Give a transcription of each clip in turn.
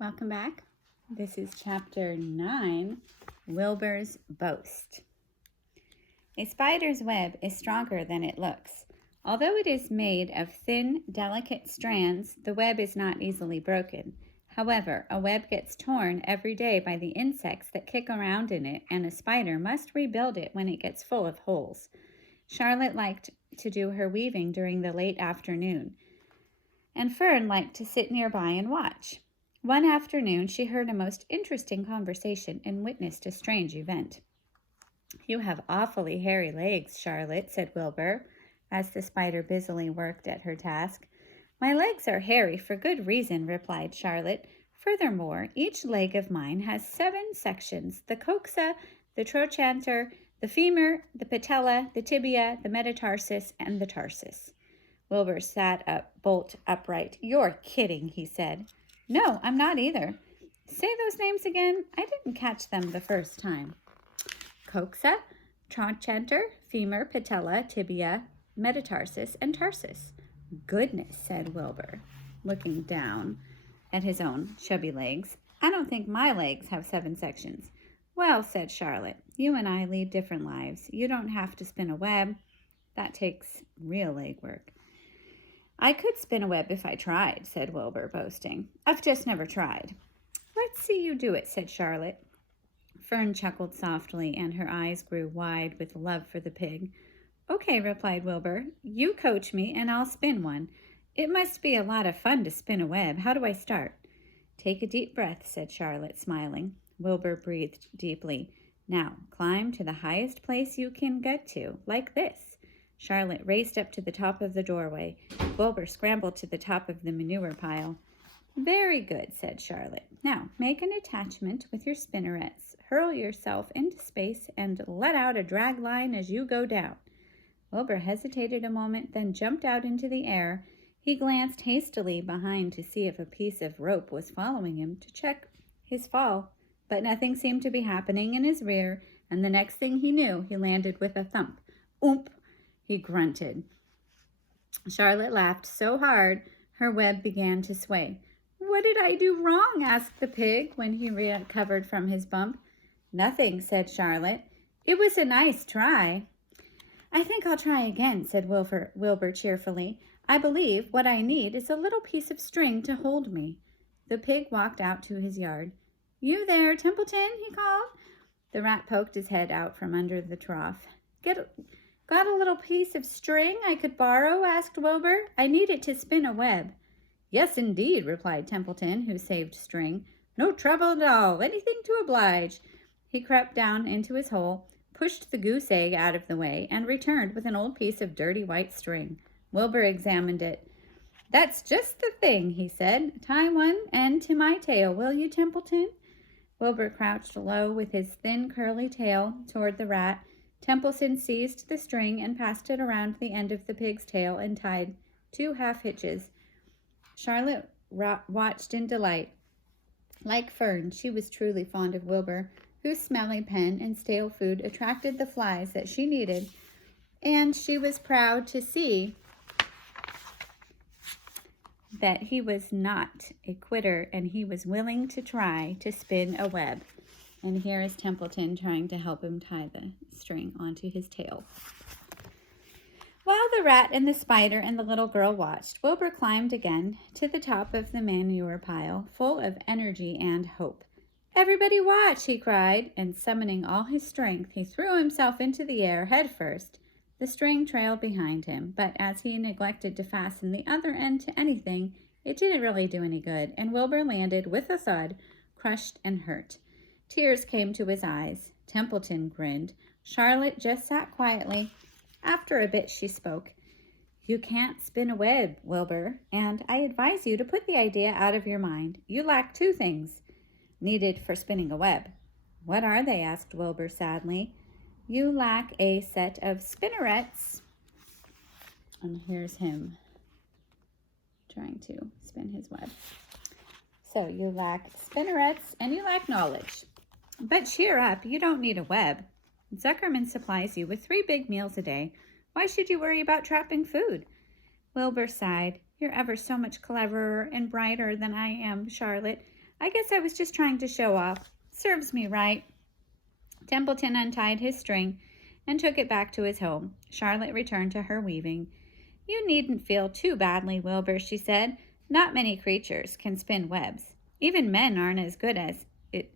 Welcome back. This is chapter 9, Wilbur's Boast. A spider's web is stronger than it looks. Although it is made of thin, delicate strands, the web is not easily broken. However, a web gets torn every day by the insects that kick around in it, and a spider must rebuild it when it gets full of holes. Charlotte liked to do her weaving during the late afternoon, and Fern liked to sit nearby and watch. One afternoon, she heard a most interesting conversation and witnessed a strange event. "You have awfully hairy legs, Charlotte," said Wilbur, as the spider busily worked at her task. "My legs are hairy for good reason," replied Charlotte. "Furthermore, each leg of mine has 7 sections: the coxa, the trochanter, the femur, the patella, the tibia, the metatarsus, and the tarsus." Wilbur sat up bolt upright. "You're kidding," he said. "No, I'm not either." "Say those names again. I didn't catch them the first time." "Coxa, trochanter, femur, patella, tibia, metatarsus, and tarsus." "Goodness," said Wilbur, looking down at his own chubby legs. "I don't think my legs have 7 sections." "Well," said Charlotte, "you and I lead different lives. You don't have to spin a web. That takes real leg work." "I could spin a web if I tried," said Wilbur, boasting. "I've just never tried." "Let's see you do it," said Charlotte. Fern chuckled softly, and her eyes grew wide with love for the pig. "Okay," replied Wilbur. "You coach me, and I'll spin one. It must be a lot of fun to spin a web. How do I start?" "Take a deep breath," said Charlotte, smiling. Wilbur breathed deeply. "Now, climb to the highest place you can get to, like this." Charlotte raced up to the top of the doorway. Wilbur scrambled to the top of the manure pile. "Very good," said Charlotte. "Now, make an attachment with your spinnerets. Hurl yourself into space and let out a drag line as you go down." Wilbur hesitated a moment, then jumped out into the air. He glanced hastily behind to see if a piece of rope was following him to check his fall, but nothing seemed to be happening in his rear, and the next thing he knew, he landed with a thump. "Oomp!" he grunted. Charlotte laughed so hard her web began to sway. "What did I do wrong?" asked the pig when he recovered from his bump. "Nothing," said Charlotte. "It was a nice try." "I think I'll try again," said Wilbur cheerfully. "I believe what I need is a little piece of string to hold me." The pig walked out to his yard. "You there, Templeton?" he called. The rat poked his head out from under the trough. Got a little piece of string I could borrow?" asked Wilbur. "I need it to spin a web." "Yes, indeed," replied Templeton, who saved string. "No trouble at all. Anything to oblige." He crept down into his hole, pushed the goose egg out of the way, and returned with an old piece of dirty white string. Wilbur examined it. "That's just the thing," he said. "Tie one end to my tail, will you, Templeton?" Wilbur crouched low with his thin, curly tail toward the rat. Templeton seized the string and passed it around the end of the pig's tail and tied 2 half hitches. Charlotte watched in delight. Like Fern, she was truly fond of Wilbur, whose smelly pen and stale food attracted the flies that she needed, and she was proud to see that he was not a quitter and he was willing to try to spin a web. And here is Templeton trying to help him tie the string onto his tail. While the rat and the spider and the little girl watched, Wilbur climbed again to the top of the manure pile, full of energy and hope. "Everybody watch!" he cried, and summoning all his strength, he threw himself into the air head first. The string trailed behind him, but as he neglected to fasten the other end to anything, it didn't really do any good, and Wilbur landed with a thud, crushed and hurt. Tears came to his eyes. Templeton grinned. Charlotte just sat quietly. After a bit, she spoke. "You can't spin a web, Wilbur, and I advise you to put the idea out of your mind. You lack 2 things needed for spinning a web." "What are they?" asked Wilbur sadly. "You lack a set of spinnerets." And here's him trying to spin his web. "So you lack spinnerets and you lack knowledge. But cheer up, you don't need a web. Zuckerman supplies you with 3 big meals a day. Why should you worry about trapping food?" Wilbur sighed. "You're ever so much cleverer and brighter than I am, Charlotte. I guess I was just trying to show off. Serves me right." Templeton untied his string and took it back to his home. Charlotte returned to her weaving. "You needn't feel too badly, Wilbur," she said. "Not many creatures can spin webs. Even men aren't as good as it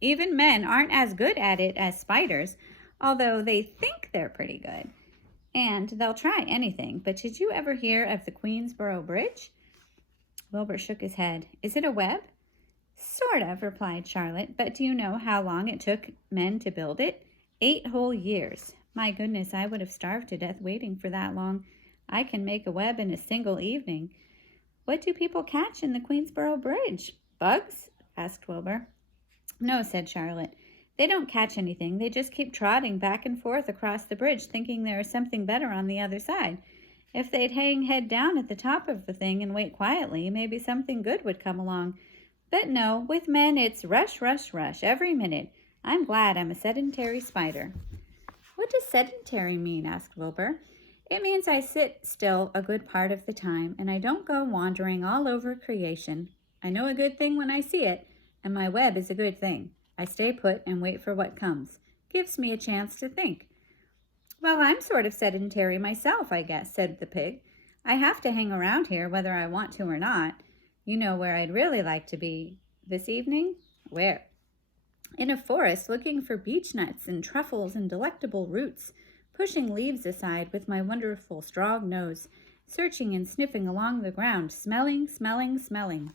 Even men aren't as good at it as spiders, although they think they're pretty good. And they'll try anything. But did you ever hear of the Queensboro Bridge?" Wilbur shook his head. "Is it a web?" "Sort of," replied Charlotte. "But do you know how long it took men to build it? 8 whole years. My goodness, I would have starved to death waiting for that long. I can make a web in a single evening." "What do people catch in the Queensboro Bridge? Bugs?" asked Wilbur. "No," said Charlotte. "They don't catch anything. They just keep trotting back and forth across the bridge, thinking there is something better on the other side. If they'd hang head down at the top of the thing and wait quietly, maybe something good would come along. But no, with men it's rush, rush, rush, every minute. I'm glad I'm a sedentary spider." "What does sedentary mean?" asked Wilbur. "It means I sit still a good part of the time, and I don't go wandering all over creation. I know a good thing when I see it, and my web is a good thing. I stay put and wait for what comes. Gives me a chance to think." "Well, I'm sort of sedentary myself, I guess," said the pig. "I have to hang around here whether I want to or not. You know where I'd really like to be this evening?" "Where?" "In a forest, looking for beech nuts and truffles and delectable roots, pushing leaves aside with my wonderful strong nose, searching and sniffing along the ground, smelling, smelling, smelling."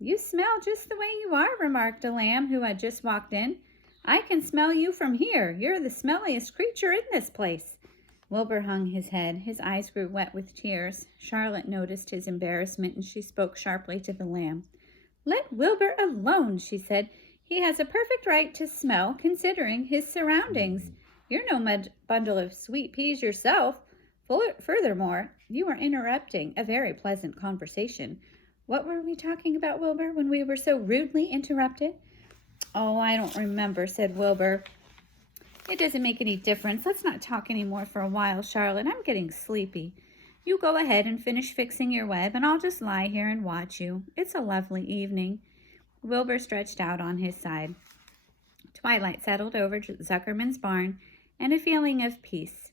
"You smell just the way you are," remarked a lamb who had just walked in. "I can smell you from here. You're the smelliest creature in this place." Wilbur hung his head. His eyes grew wet with tears. Charlotte noticed his embarrassment, and she spoke sharply to the lamb. "Let Wilbur alone," she said. "He has a perfect right to smell, considering his surroundings. You're no bundle of sweet peas yourself. Furthermore, you are interrupting a very pleasant conversation." "What were we talking about, Wilbur, when we were so rudely interrupted?" "Oh, I don't remember," said Wilbur. "It doesn't make any difference. Let's not talk any more for a while, Charlotte. I'm getting sleepy. You go ahead and finish fixing your web, and I'll just lie here and watch you. It's a lovely evening." Wilbur stretched out on his side. Twilight settled over Zuckerman's barn, and a feeling of peace.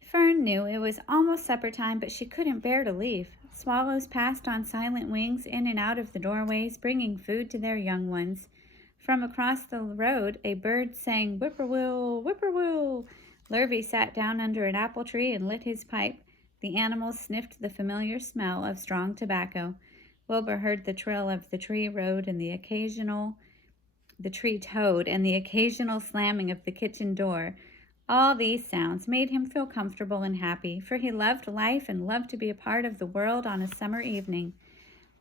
Fern knew it was almost supper time, but she couldn't bear to leave. Swallows passed on silent wings in and out of the doorways, bringing food to their young ones. From across the road, a bird sang, "Whippoorwill, whippoorwill." Lurvy sat down under an apple tree and lit his pipe. The animals sniffed the familiar smell of strong tobacco. Wilbur heard the trill of the tree toad and the occasional slamming of the kitchen door. All these sounds made him feel comfortable and happy, for he loved life and loved to be a part of the world on a summer evening.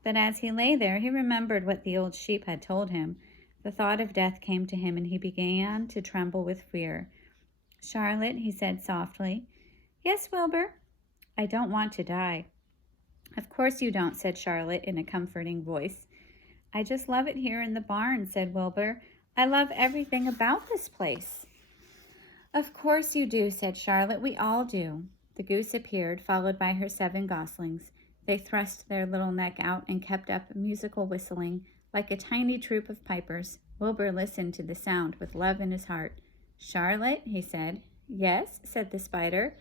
But as he lay there, he remembered what the old sheep had told him. The thought of death came to him, and he began to tremble with fear. "Charlotte," he said softly. "Yes, Wilbur?" "I don't want to die." "Of course you don't," said Charlotte in a comforting voice. "I just love it here in the barn," said Wilbur. "I love everything about this place." "Of course you do," said Charlotte. "We all do." The goose appeared, followed by her 7 goslings. They thrust their little neck out and kept up musical whistling, like a tiny troop of pipers. Wilbur listened to the sound with love in his heart. "Charlotte," he said. "Yes," said the spider.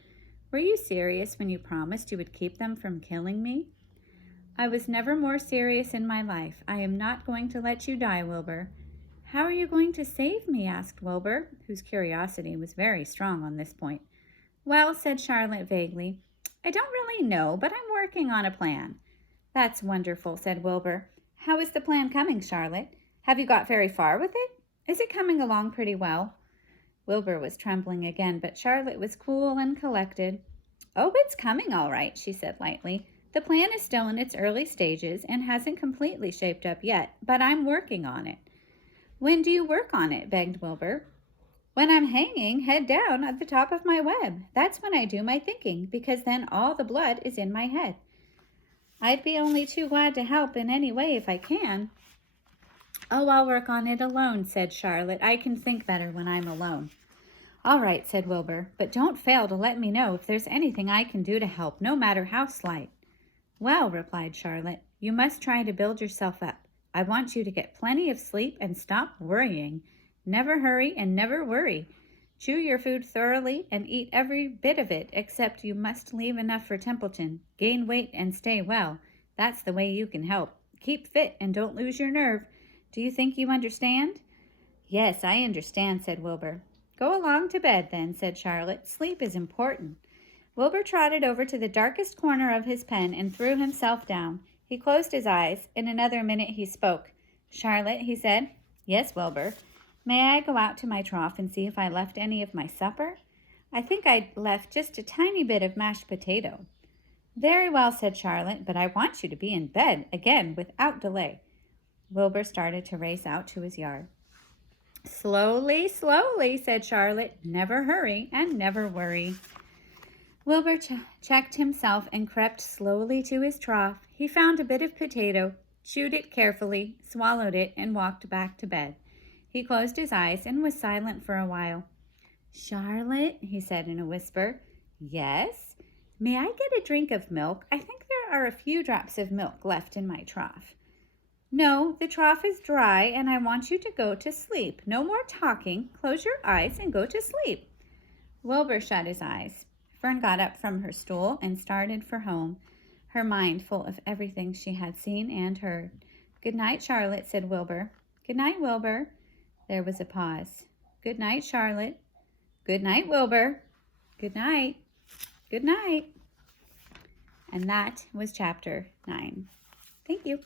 "Were you serious when you promised you would keep them from killing me?" "I was never more serious in my life. I am not going to let you die, Wilbur." "How are you going to save me?" asked Wilbur, whose curiosity was very strong on this point. "Well," said Charlotte vaguely, "I don't really know, but I'm working on a plan." "That's wonderful," said Wilbur. "How is the plan coming, Charlotte? Have you got very far with it? Is it coming along pretty well?" Wilbur was trembling again, but Charlotte was cool and collected. "Oh, it's coming all right," she said lightly. "The plan is still in its early stages and hasn't completely shaped up yet, but I'm working on it." "When do you work on it?" begged Wilbur. "When I'm hanging head down at the top of my web. That's when I do my thinking, because then all the blood is in my head." "I'd be only too glad to help in any way if I can." "Oh, I'll work on it alone," said Charlotte. "I can think better when I'm alone." "All right," said Wilbur, "but don't fail to let me know if there's anything I can do to help, no matter how slight." Well, replied Charlotte, you must try to build yourself up. I want you to get plenty of sleep and stop worrying. Never hurry and never worry. Chew your food thoroughly and eat every bit of it, except you must leave enough for Templeton. Gain weight and stay well. That's the way you can help. Keep fit and don't lose your nerve. Do you think you understand? Yes, I understand, said Wilbur. Go along to bed then, said Charlotte. Sleep is important. Wilbur trotted over to the darkest corner of his pen and threw himself down. He closed his eyes. In another minute he spoke. Charlotte, he said. Yes, Wilbur. May I go out to my trough and see if I left any of my supper? I think I left just a tiny bit of mashed potato. Very well, said Charlotte, but I want you to be in bed again without delay. Wilbur started to race out to his yard. Slowly, slowly, said Charlotte. Never hurry and never worry. Wilbur checked himself and crept slowly to his trough. He found a bit of potato, chewed it carefully, swallowed it, and walked back to bed. He closed his eyes and was silent for a while. Charlotte, he said in a whisper. Yes? May I get a drink of milk? I think there are a few drops of milk left in my trough. No, the trough is dry, and I want you to go to sleep. No more talking. Close your eyes and go to sleep. Wilbur shut his eyes. Fern got up from her stool and started for home, her mind full of everything she had seen and heard. Good night, Charlotte, said Wilbur. Good night, Wilbur. There was a pause. Good night, Charlotte. Good night, Wilbur. Good night. Good night. And that was chapter 9. Thank you.